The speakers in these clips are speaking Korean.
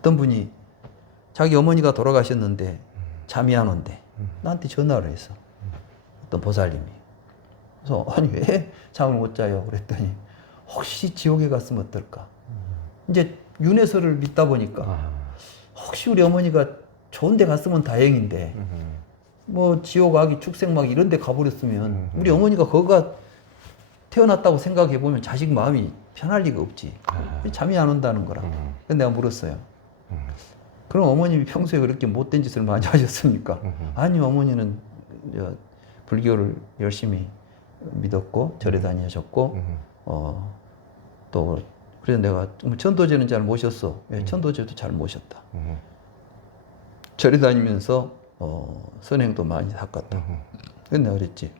어떤 분이 자기 어머니가 돌아가셨는데 잠이 안 온대. 나한테 전화를 했어. 어떤 보살님이. 그래서 아니 왜 잠을 못 자요? 그랬더니 혹시 지옥에 갔으면 어떨까? 이제 윤회설을 믿다 보니까 아. 혹시 우리 어머니가 좋은 데 갔으면 다행인데 음. 뭐 지옥 아기 축생막 이런 데 가버렸으면 음. 우리 어머니가 거기가 태어났다고 생각해 보면 자식 마음이 편할 리가 없지. 아. 잠이 안 온다는 거라. 음. 근데 내가 물었어요. 음. 그럼 어머님이 평소에 그렇게 못된 짓을 많이 하셨습니까? 음. 아니 어머니는 저 불교를 열심히 믿었고 절에 다니셨고 음. 어, 또 그래서 내가 좀 천도제는 잘 모셨어. 예, 천도제도 잘 모셨다. 음. 절에 다니면서 어, 선행도 많이 닦았다. 음. 근데 내가 그랬지.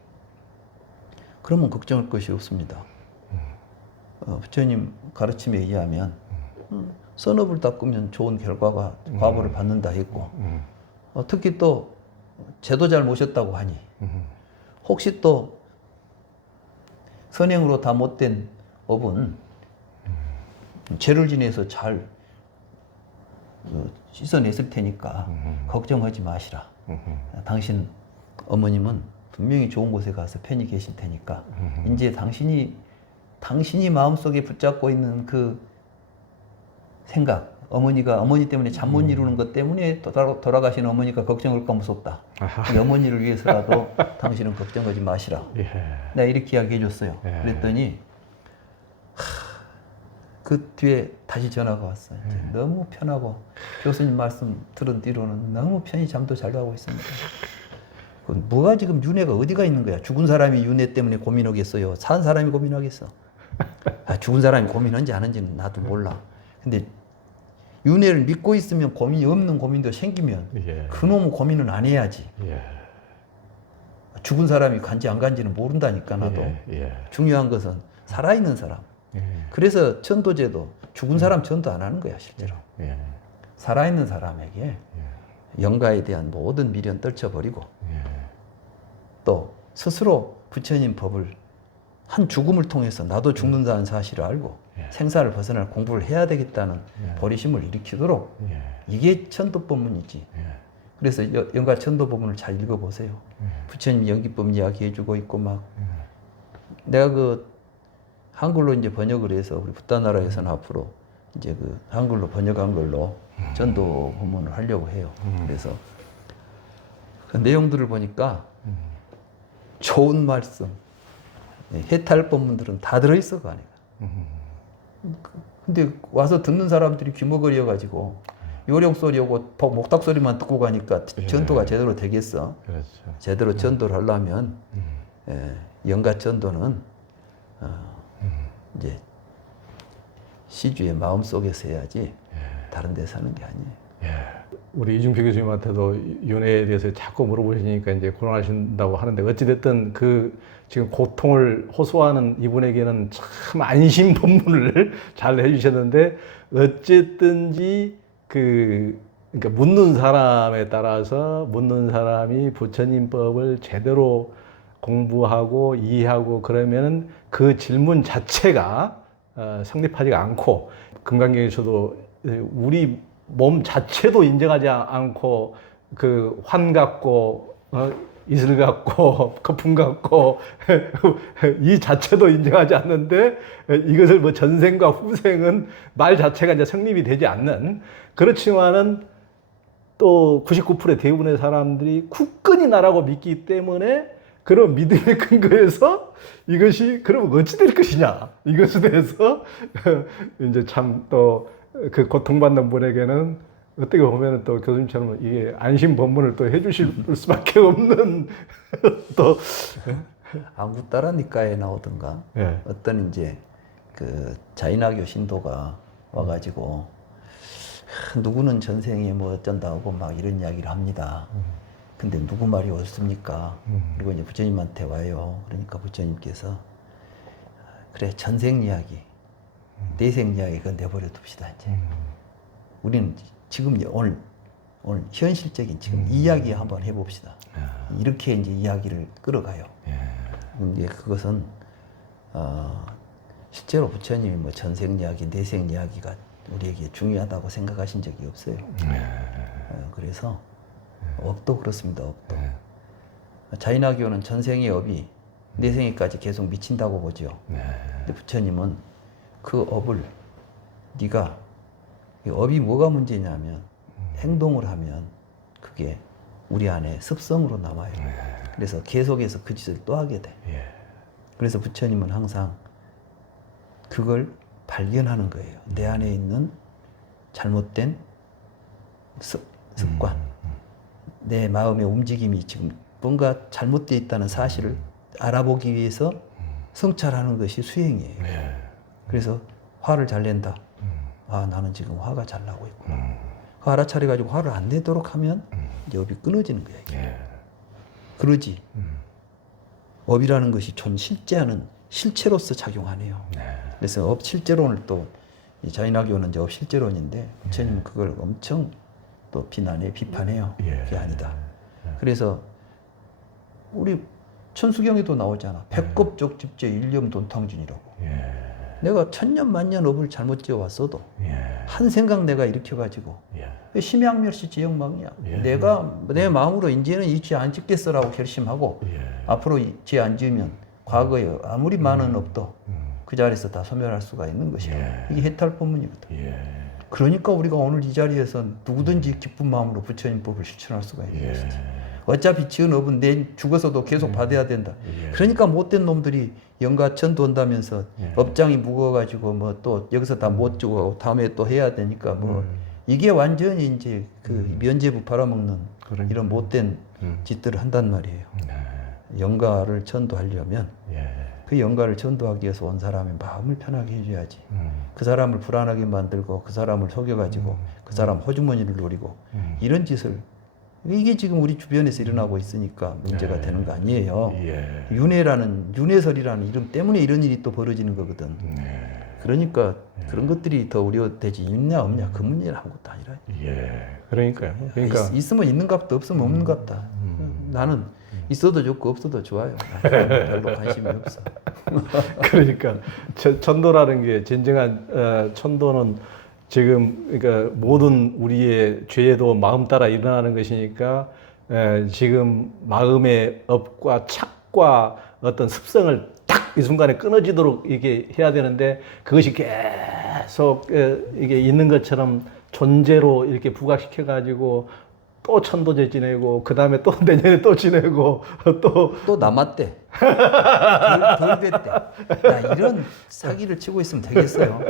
그러면 걱정할 것이 없습니다. 어, 부처님 가르침에 의하면 음, 선업을 닦으면 좋은 결과가 과보를 받는다 했고 음. 어, 특히 또 제도 잘 모셨다고 하니 음. 혹시 또 선행으로 다 못된 업은 죄를 지내서 잘 어, 씻어냈을 테니까 걱정하지 마시라. 음. 당신 어머님은 분명히 좋은 곳에 가서 편히 계실 테니까 이제 당신이 당신이 마음속에 붙잡고 있는 그 생각 어머니가 어머니 때문에 잠 못 이루는 것 때문에 돌아, 돌아가신 어머니가 걱정할까 무섭다. 어머니를 위해서라도 당신은 걱정하지 마시라. 예. 내가 이렇게 이야기해 줬어요. 예. 그랬더니 하, 그 뒤에 다시 전화가 왔어요. 예. 너무 편하고 교수님 말씀 들은 뒤로는 너무 편히 잠도 잘 자고 있습니다. 그 뭐가 지금 윤회가 어디가 있는 거야? 죽은 사람이 윤회 때문에 고민하겠어요? 산 사람이 고민하겠어? 아, 죽은 사람이 고민한지 아는지는 나도 몰라. 근데 윤회를 믿고 있으면 고민이 없는 고민도 생기면 예. 그놈의 고민은 안 해야지. 예. 죽은 사람이 간지 안 간지는 모른다니까 나도. 예. 예. 중요한 것은 살아있는 사람. 예. 그래서 천도제도 죽은 사람 천도 안 하는 거야 실제로. 예. 살아있는 사람에게 영가에 대한 모든 미련 떨쳐버리고 예. 또 스스로 부처님 법을 한 죽음을 통해서 나도 죽는다는 사실을 알고 예. 생사를 벗어날 공부를 해야 되겠다는 예. 보리심을 일으키도록 예. 이게 천도 법문이지. 예. 그래서 여- 영가 천도 법문을 잘 읽어보세요. 부처님 연기법 이야기해주고 있고 막 내가 그 한글로 이제 번역을 해서 우리 부탄 나라에서는 앞으로 이제 그 한글로 번역한 걸로 전도 법문을 하려고 해요. 그래서 그 내용들을 보니까 좋은 말씀, 예, 해탈 법문들은 다 들어있어 그 안에. 근데 와서 듣는 사람들이 귀머거리여 가지고 요령 소리하고 복- 목탁 소리만 듣고 가니까 전도가 제대로 되겠어. 그렇죠. 제대로 전도를 하려면 예, 영가 전도는 어, 이제 시주의 마음 속에서 해야지 다른 데서 하는 게 아니에요. 예. 우리 이중표 교수님한테도 윤회에 대해서 자꾸 물어보시니까 이제 곤란하신다고 하는데 어찌됐든 그 지금 고통을 호소하는 이분에게는 참 안심 법문을 잘 해주셨는데 어쨌든지 그 그러니까 묻는 사람에 따라서 묻는 사람이 부처님 법을 제대로 공부하고 이해하고 그러면은 그 질문 자체가 어, 성립하지가 않고 금강경에서도 우리 몸 자체도 인정하지 않고 그 환 같고 어, 이슬 같고 거품 같고 이 자체도 인정하지 않는데 이것을 뭐 전생과 후생은 말 자체가 이제 성립이 되지 않는. 그렇지만은 또 99%의 대부분의 사람들이 굳건히 나라고 믿기 때문에 그런 믿음의 근거에서 이것이 그러면 어찌 될 것이냐? 이것에 대해서 이제 참또 그 고통받는 분에게는 어떻게 보면 또 교수님처럼 이게 안심 법문을 또 해주실 수밖에 없는 또 안구 따라 니까에 나오던가 예. 어떤 이제 그 자인학교 신도가 와가지고 하, 누구는 전생에 뭐 어쩐다 하고 막 이런 이야기를 합니다. 근데 누구 말이 옳습니까? 그리고 이제 부처님한테 와요. 그러니까 부처님께서 그래 전생 이야기, 내생 이야기 그건 내버려 둡시다 이제. 우리는 지금 오늘 오늘 현실적인 지금 이야기 한번 해봅시다. 이렇게 이제 이야기를 끌어가요. 이제 그것은 어, 실제로 부처님이 뭐 전생 이야기, 내생 이야기가 우리에게 중요하다고 생각하신 적이 없어요. 어, 그래서 업도 그렇습니다. 업도. 자인학교는 전생의 업이 내생에까지 계속 미친다고 보죠. 근데 부처님은 그 업을 네가 이 업이 뭐가 문제냐면 행동을 하면 그게 우리 안에 습성으로 남아요. 그래서 계속해서 그 짓을 또 하게 돼. 예. 그래서 부처님은 항상 그걸 발견하는 거예요. 내 안에 있는 잘못된 습, 습관, 내 마음의 움직임이 지금 뭔가 잘못되어 있다는 사실을 알아보기 위해서 성찰하는 것이 수행이에요. 예. 그래서 화를 잘 낸다. 아, 나는 지금 화가 잘 나고 있구나. 그 알아차려 가지고 화를 안 내도록 하면 이제 업이 끊어지는 거예요. 예. 그러지. 업이라는 것이 전 실제하는 실체로서 작용하네요. 그래서 업 실제론을 또이 자인학교는 이제 업 실제론인데 부처님은 그걸 엄청 또 비난해 비판해요. 예. 그게 아니다. 그래서 우리 천수경에도 나오잖아. 백겁적 집제 일념 돈탕준이라고. 예. 내가 천년 만년 업을 잘못 지어왔어도 예. 한 생각 내가 일으켜가지고 예. 심양멸시 지역망이야. 예. 내가 내 마음으로 이제는 이 죄 안 짓겠어라고 결심하고 예. 앞으로 죄 안 지으면 과거에 아무리 많은 업도 음. 그 자리에서 다 소멸할 수가 있는 것이야. 예. 이게 해탈 법문이거든. 예. 그러니까 우리가 오늘 이 자리에서 누구든지 기쁜 마음으로 부처님 법을 실천할 수가 있는 예. 것이지. 어차피 지은 업은 내 죽어서도 계속 받아야 된다. 예. 그러니까 못된 놈들이 영가천 돈다면서 예. 업장이 무거워가지고 뭐 또 여기서 다 못 주고 다음에 또 해야 되니까 뭐 음. 이게 완전히 이제 그 면제부 팔아먹는 그러니까. 이런 못된 음. 짓들을 한단 말이에요. 네. 영가를 전도하려면 예. 그 영가를 전도하기 위해서 온 사람의 마음을 편하게 해줘야지. 음. 그 사람을 불안하게 만들고 그 사람을 속여가지고 그 사람 호주머니를 노리고 음. 이런 짓을 이게 지금 우리 주변에서 일어나고 있으니까 문제가 네. 되는 거 아니에요. 예. 윤회라는 윤회설이라는 이름 때문에 이런 일이 또 벌어지는 거거든. 네. 그러니까 그런 것들이 더 우려되지 있냐 없냐 그 문제는 아무것도 아니라. 예. 그러니까요. 그러니까 있, 있으면 있는 값도 없으면 없는 값다. 나는 있어도 좋고 없어도 좋아요. 별로 관심이 없어. 그러니까 천- 천도라는 게 진정한 어, 천도는 지금 그러니까 모든 우리의 죄도 마음 따라 일어나는 것이니까 에, 지금 마음의 업과 착과 어떤 습성을 딱 이 순간에 끊어지도록 이게 해야 되는데 그것이 계속 에, 이게 있는 것처럼 존재로 이렇게 부각시켜 가지고 또 천도제 지내고 그 다음에 또 내년에 또 지내고 또 또 남았대. 됐대. 나 이런 사기를 치고 있으면 되겠어요.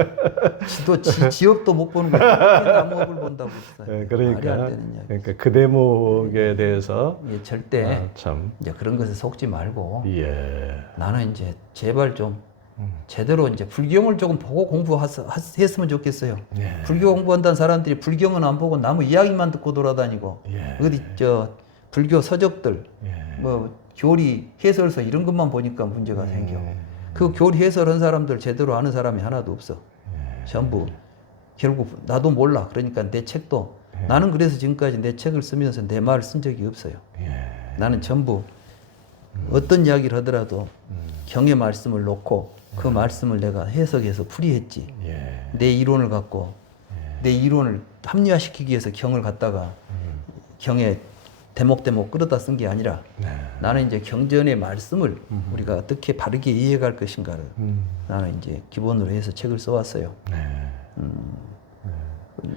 지도 지, 지업도 못 보는 거야. 남업을 본다고. 예, 말이 그러니까 안 되는 이야기. 그러니까 그 대목에 대해서 예, 절대 아, 참 이제 그런 것에 속지 말고 예. 나는 이제 제발 좀 제대로 이제 불경을 조금 보고 공부했으면 좋겠어요. 예. 불교 공부한다는 사람들이 불경은 안 보고 나무 이야기만 듣고 돌아다니고 예. 어디 저 불교 서적들 예. 뭐 교리 해설서 이런 것만 보니까 문제가 생겨. 음. 그 교리 해설한 사람들 제대로 아는 사람이 하나도 없어. 예. 전부 결국 나도 몰라. 그러니까 내 책도 예. 나는 그래서 지금까지 내 책을 쓰면서 내 말을 쓴 적이 없어요. 예. 나는 전부 어떤 이야기를 하더라도 경의 말씀을 놓고 그 말씀을 내가 해석해서 풀이했지. 예. 내 이론을 갖고 내 이론을 합리화시키기 위해서 경을 갖다가 경에 대목대목 끌어다 쓴 게 아니라 네. 나는 이제 경전의 말씀을 우리가 어떻게 바르게 이해할 것인가를 음. 나는 이제 기본으로 해서 책을 써왔어요. 네.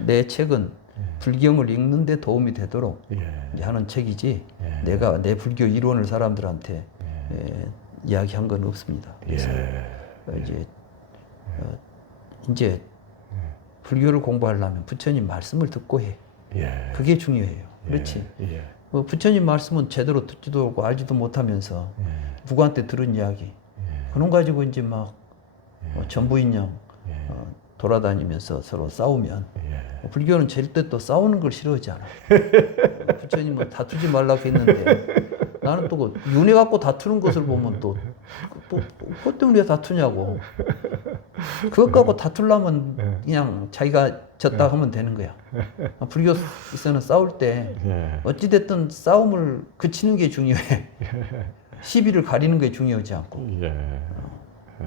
내 책은 불경을 읽는데 도움이 되도록 예. 하는 책이지 예. 내가 내 불교 이론을 사람들한테 에, 이야기한 건 없습니다. 예. 이제 어, 이제 불교를 공부하려면 부처님 말씀을 듣고 해. 예. 그게 중요해요. 그렇지. 예. 뭐 부처님 말씀은 제대로 듣지도 않고 알지도 못하면서 예. 누구한테 들은 이야기 그런 거 가지고 이제 막 어, 전부인양 어, 돌아다니면서 서로 싸우면 예. 불교는 절대 또 싸우는 걸 싫어하지 않아. 부처님은 다투지 말라고 했는데 나는 또 그 윤회 갖고 다투는 것을 보면 또, 또, 또 그것 때문에 왜 다투냐고. 그것 갖고 다투려면 그냥 자기가 졌다 하면 되는 거야. 아, 불교에서는 싸울 때 예. 어찌됐든 싸움을 그치는 게 중요해. 시비를 가리는 게 중요하지 않고. 예. 예.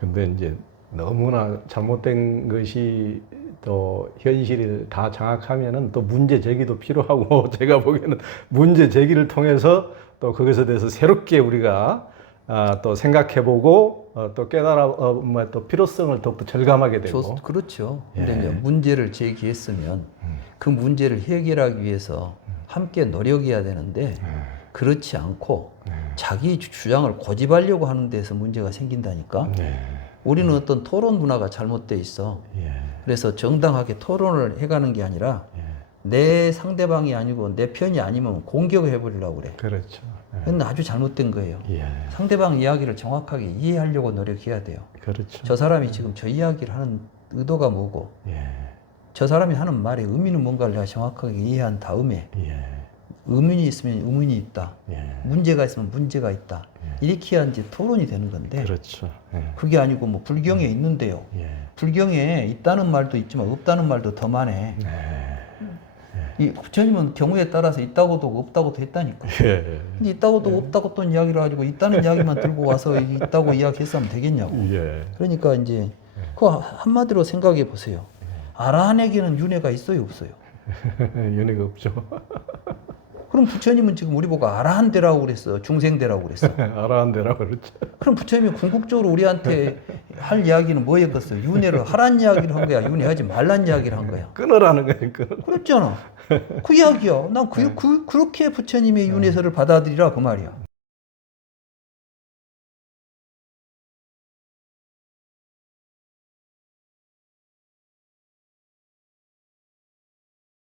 근데 이제 너무나 잘못된 것이 또 현실을 다 장악하면은 또 문제 제기도 필요하고 제가 보기에는 문제 제기를 통해서 또 그것에 대해서 새롭게 우리가 아, 또 생각해보고 어, 또 깨달아 어, 뭐또 필요성을 더욱더 절감하게 되고 좋- 그렇죠. 근데 예. 이제 문제를 제기했으면 그 문제를 해결하기 위해서 함께 노력해야 되는데 그렇지 않고 자기 주- 주장을 고집하려고 하는 데서 문제가 생긴다니까. 네. 우리는 어떤 토론 문화가 잘못돼 있어. 예. 그래서 정당하게 토론을 해가는 게 아니라 예. 내 상대방이 아니고 내 편이 아니면 공격을 해버리려고 그래. 그렇죠. 그건 아주 잘못된 거예요. 예. 상대방 이야기를 정확하게 이해하려고 노력해야 돼요. 그렇죠. 저 사람이 지금 저 이야기를 하는 의도가 뭐고, 예. 저 사람이 하는 말의 의미는 뭔가를 내가 정확하게 이해한 다음에 예. 의문이 있으면 의문이 있다. 예. 문제가 있으면 문제가 있다. 이렇게 해야 이제 토론이 되는 건데 그렇죠. 예. 그게 아니고 뭐 불경에 있는데요. 예. 불경에 있다는 말도 있지만 없다는 말도 더 많네. 이 부처님은 경우에 따라서 있다고도 없다고도 했다니까. 예. 근데 있다고도 없다고 또 이야기를 가지고 있다는 이야기만 들고 와서 있다고 이야기했으면 되겠냐고. 예. 그러니까 이제 그 한마디로 생각해 보세요. 아라한에게는 윤회가 있어요, 없어요? 연애가 없죠. 그럼 부처님은 지금 우리 보고 아라한대라고 그랬어, 중생대라고 그랬어. 알아한대라 그렇죠. 그럼 부처님이 궁극적으로 우리한테 할 이야기는 뭐였겠어요? 윤회를 하란 이야기를 한 거야, 윤회하지 말란 이야기를 한 거야. 끊으라는 거예요. 끊어. 그랬잖아. 그 이야기야. 난 그, 그, 그렇게 부처님의 윤회설을 받아들이라 그 말이야.